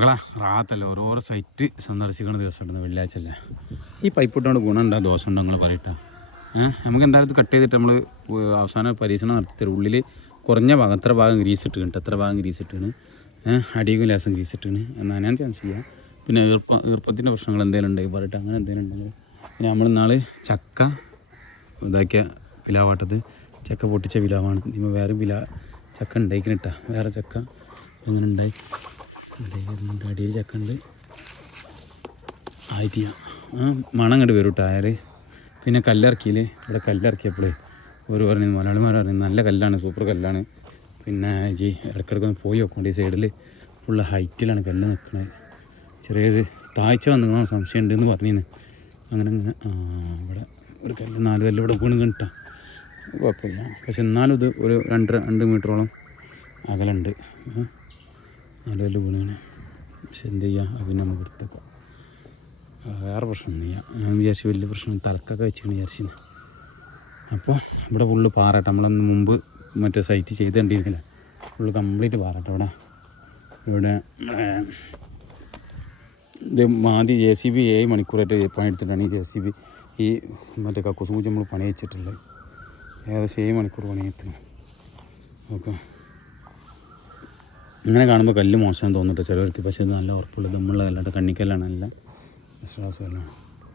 മകളാ റാത്തല്ല ഓരോരോ സൈറ്റ് സന്ദർശിക്കുന്ന ദിവസമുണ്ടെന്ന് വെള്ളിയാഴ്ച അല്ലേ. ഈ പൈപ്പ് ഇട്ടുകൊണ്ട് ഗുണമുണ്ടോ ദോഷം ഉണ്ടോ നിങ്ങൾ പറയട്ടെ. നമുക്ക് എന്തായാലും ഇത് കട്ട് ചെയ്തിട്ട് നമ്മൾ അവസാന പരീക്ഷണം നടത്തി തരും. ഉള്ളിൽ കുറഞ്ഞ ഭാഗം എത്ര ഭാഗം ഗ്രീസ് ഇട്ടിട്ടുണ്ട്, എത്ര ഭാഗം ഗ്രീസ് ഇട്ടാണ്, അടിയും ലേസം ഗ്രീസ് ഇട്ടാണ് എന്നാണ് ചാൻസ് ചെയ്യുക. പിന്നെ ഈർപ്പത്തിൻ്റെ പ്രശ്നങ്ങൾ എന്തെങ്കിലും ഉണ്ടെങ്കിൽ പറയട്ടെ. അങ്ങനെ എന്തെങ്കിലും ഉണ്ടെങ്കിൽ പിന്നെ നമ്മൾ നാളെ ചക്ക ഇതാക്കിയ പിലാവാട്ടത് ചക്ക പൊട്ടിച്ച പിലാവാണ്. ഇപ്പോൾ വേറെ ചക്ക ഉണ്ടായിക്കിട്ടാ, വേറെ ചക്ക അങ്ങനെ ഉണ്ടായി അടിയിൽ ചക്ക ഉണ്ട് ആയിട്ടില്ല. മണം കണ്ട് വരും ടയർ. പിന്നെ കല്ലിറക്കിയിൽ ഇവിടെ കല്ലിറക്കിയപ്പോൾ ഒരു പറഞ്ഞു മലയാളിമാർ പറഞ്ഞു നല്ല കല്ലാണ്, സൂപ്പർ കല്ലാണ്. പിന്നെ ഇടയ്ക്കിടയ്ക്ക് പോയി നോക്കണ്ട, ഈ സൈഡിൽ ഫുള്ള് ഹൈറ്റിലാണ് കല്ല് നിൽക്കുന്നത്. ചെറിയൊരു താഴ്ച വന്നിക്കണോ സംശയം ഉണ്ടെന്ന് പറഞ്ഞിരുന്നു. അങ്ങനെ ഇവിടെ ഒരു കല്ല് 4 കല്ല് ഇവിടെ വീണ് കിട്ടാ കുഴപ്പമില്ല. പക്ഷെ എന്നാലും ഇത് ഒരു 2 മീറ്ററോളം അകലുണ്ട്. 4 കല്ല് വീണാണ്. പക്ഷെ എന്ത് ചെയ്യുക, പിന്നെ നമുക്ക് എടുത്തേക്കാം. വേറെ പ്രശ്നമൊന്നും ചെയ്യാം. ഞാൻ വിചാരിച്ചു വലിയ പ്രശ്നം തലക്കൊക്കെ വെച്ചാണ് വിചാരിച്ചത്. അപ്പോൾ ഇവിടെ ഫുള്ള് പാറട്ടെ. നമ്മളന്ന് മുമ്പ് മറ്റേ സൈറ്റ് ചെയ്ത് കണ്ടിരുന്നില്ല, ഫുള്ള് കംപ്ലീറ്റ് പാറട്ടെ. ഇവിടെ ഇത് ആദ്യം JCB 7 മണിക്കൂറായിട്ട് പണിയെടുത്തിട്ടാണ് ഈ JCB ഈ മറ്റേ കക്കൂസ് പൂജ നമ്മൾ പണി വെച്ചിട്ടുള്ളത്. ഏകദേശം 7 മണിക്കൂർ പണിയെത്തുന്നു. ഓക്കെ, ഇങ്ങനെ കാണുമ്പോൾ കല്ല് മോശം തോന്നിട്ട് ചിലവർക്ക്. പക്ഷേ ഇത് നല്ല ഉറപ്പുള്ളത് നമ്മളല്ലാണ്ട് കണ്ണിക്കല്ലാണ്, നല്ല വിശ്വാസമല്ലാണ്.